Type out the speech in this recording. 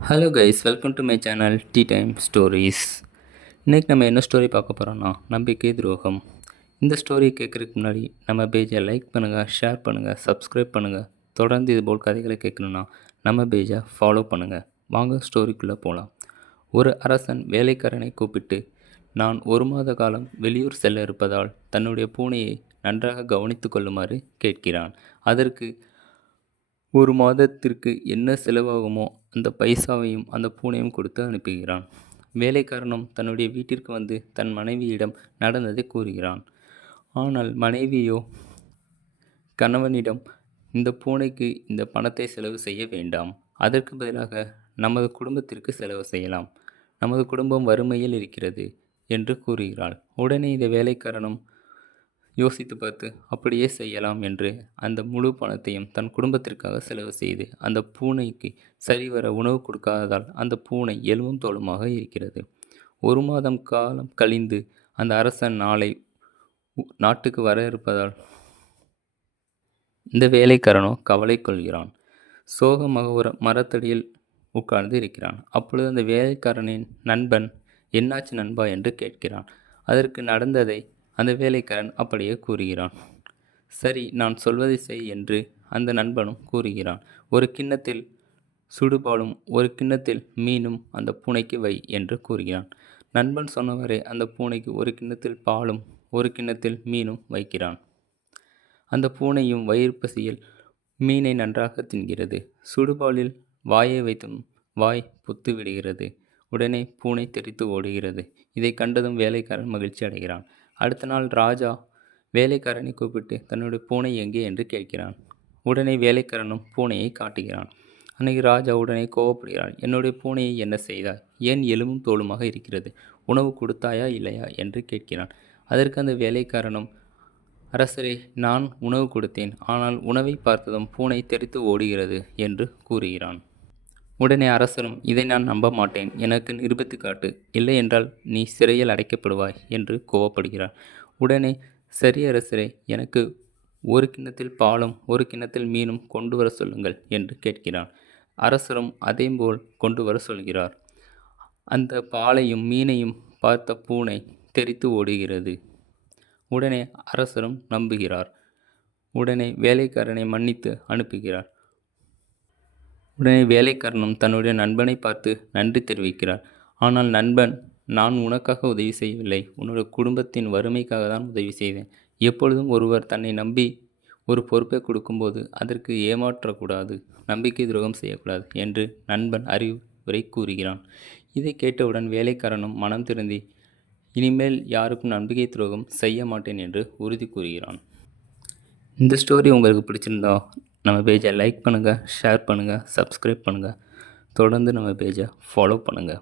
Hello guys, welcome to my channel tea time stories. இன்றைக்கி நம்ம என்ன ஸ்டோரி பார்க்க போகிறோன்னா, நம்பிக்கை துரோகம். இந்த ஸ்டோரி கேட்குறதுக்கு முன்னாடி நம்ம பேஜை லைக் பண்ணுங்கள், ஷேர் பண்ணுங்கள், சப்ஸ்கிரைப் பண்ணுங்கள். தொடர்ந்து இதுபோல் கதைகளை கேட்கணுன்னா நம்ம பேஜை ஃபாலோ பண்ணுங்கள். வாங்க ஸ்டோரிக்குள்ளே போகலாம். ஒரு அரசன் வேலைக்காரனை கூப்பிட்டு, நான் 1 மாத காலம் வெளியூர் செல்ல இருப்பதால் தன்னுடைய பூனையை நன்றாக கவனித்து கொள்ளுமாறு கேட்கிறான். அதற்கு 1 மாதத்திற்கு என்ன செலவாகுமோ அந்த பைசாவையும் அந்த பூனையும் கொடுத்து அனுப்புகிறான். வேலைக்காரனும் தன்னுடைய வீட்டிற்கு வந்து தன் மனைவியிடம் நடந்ததை கூறுகிறான். ஆனால் மனைவியோ கணவனிடம், இந்த பூனைக்கு இந்த பணத்தை செலவு செய்ய வேண்டாம், அதற்கு பதிலாக நமது குடும்பத்திற்கு செலவு செய்யலாம், நமது குடும்பம் வறுமையில் இருக்கிறது என்று கூறுகிறாள். உடனே இந்த வேலைக்காரனும் யோசித்து பார்த்து அப்படியே செய்யலாம் என்று அந்த முழு பணத்தையும் தன் குடும்பத்திற்காக செலவு செய்து அந்த பூனைக்கு சரிவர உணவு கொடுக்காததால் அந்த பூனை எலும்பும் தோலுமாக இருக்கிறது. 1 மாதம் காலம் கழிந்து அந்த அரசன் நாளை நாட்டுக்கு வர இருப்பதால் இந்த வேலைக்காரனோ கவலை கொள்கிறான். சோகமாக ஒரு மரத்தடியில் உட்கார்ந்து இருக்கிறான். அப்பொழுது அந்த வேலைக்காரனின் நண்பன், என்னாச்சு நண்பா என்று கேட்கிறான். அதற்கு நடந்ததை அந்த வேலைக்காரன் அப்படியே கூறுகிறான். சரி, நான் சொல்வதை செய் என்று அந்த நண்பனும் கூறுகிறான். ஒரு கிண்ணத்தில் சுடுபாலும் ஒரு கிண்ணத்தில் மீனும் அந்த பூனைக்கு வை என்று கூறுகிறான். நண்பன் சொன்னவரை அந்த பூனைக்கு ஒரு கிண்ணத்தில் பாலும் ஒரு கிண்ணத்தில் மீனும் வைக்கிறான். அந்த பூனையும் வயிறு பசியில் மீனை நன்றாக தின்கிறது. சுடுபாலில் வாயை வைத்தும் வாய் பொத்து விடுகிறது. உடனே பூனை தெரித்து ஓடுகிறது. இதை கண்டதும் வேலைக்காரன் மகிழ்ச்சி அடைகிறான். அடுத்த நாள் ராஜா வேலைக்காரனை கூப்பிட்டு தன்னுடைய பூனை எங்கே என்று கேட்கிறான். உடனே வேலைக்காரனும் பூனையை காட்டுகிறான். அன்னைக்கு ராஜா உடனே கோவப்படுகிறான். என்னுடைய பூனையை என்ன செய்தாய்? ஏன் எலும்பும் தோலுமாக இருக்கிறது? உணவு கொடுத்தாயா இல்லையா என்று கேட்கிறான். அதற்கு அந்த வேலைக்காரனும், அரசரே, நான் உணவு கொடுத்தேன், ஆனால் உணவை பார்த்ததும் பூனை தெரித்து ஓடுகிறது என்று கூறுகிறான். உடனே அரசரும், இதை நான் நம்ப மாட்டேன், எனக்கு நிரூபித்து காட்டு, இல்லை என்றால் நீ சிறையில் அடைக்கப்படுவாய் என்று கோவப்படுகிறார். உடனே, சரி அரசரே, எனக்கு ஒரு கிண்ணத்தில் பாலும் ஒரு கிண்ணத்தில் மீனும் கொண்டு வர சொல்லுங்கள் என்று கேட்கிறான். அரசரும் அதேபோல் கொண்டு வர சொல்கிறார். அந்த பாலையும் மீனையும் பார்த்த பூனை தெரித்து ஓடுகிறது. உடனே அரசரும் நம்புகிறார். உடனே வேலைக்காரனை மன்னித்து அனுப்புகிறார். உடனே வேலைக்காரனும் தன்னுடைய நண்பனை பார்த்து நன்றி தெரிவிக்கிறார். ஆனால் நண்பன், நான் உனக்காக உதவி செய்யவில்லை, உன்னோட குடும்பத்தின் வறுமைக்காக தான் உதவி செய்தேன். எப்பொழுதும் ஒருவர் தன்னை நம்பி ஒரு பொறுப்பை கொடுக்கும்போது அதற்கு ஏமாற்றக்கூடாது, நம்பிக்கை துரோகம் செய்யக்கூடாது என்று நண்பன் அறிவுரை கூறுகிறான். இதை கேட்டவுடன் வேலைக்காரனும் மனம் திருந்தி இனிமேல் யாருக்கும் நம்பிக்கை துரோகம் செய்ய மாட்டேன் என்று உறுதி கூறுகிறான். இந்த ஸ்டோரி உங்களுக்கு பிடிச்சிருந்தா நம்ம பேஜை லைக் பண்ணுங்கள், ஷேர் பண்ணுங்கள், சப்ஸ்கிரைப் பண்ணுங்கள். தொடர்ந்து நம்ம பேஜை ஃபாலோ பண்ணுங்கள்.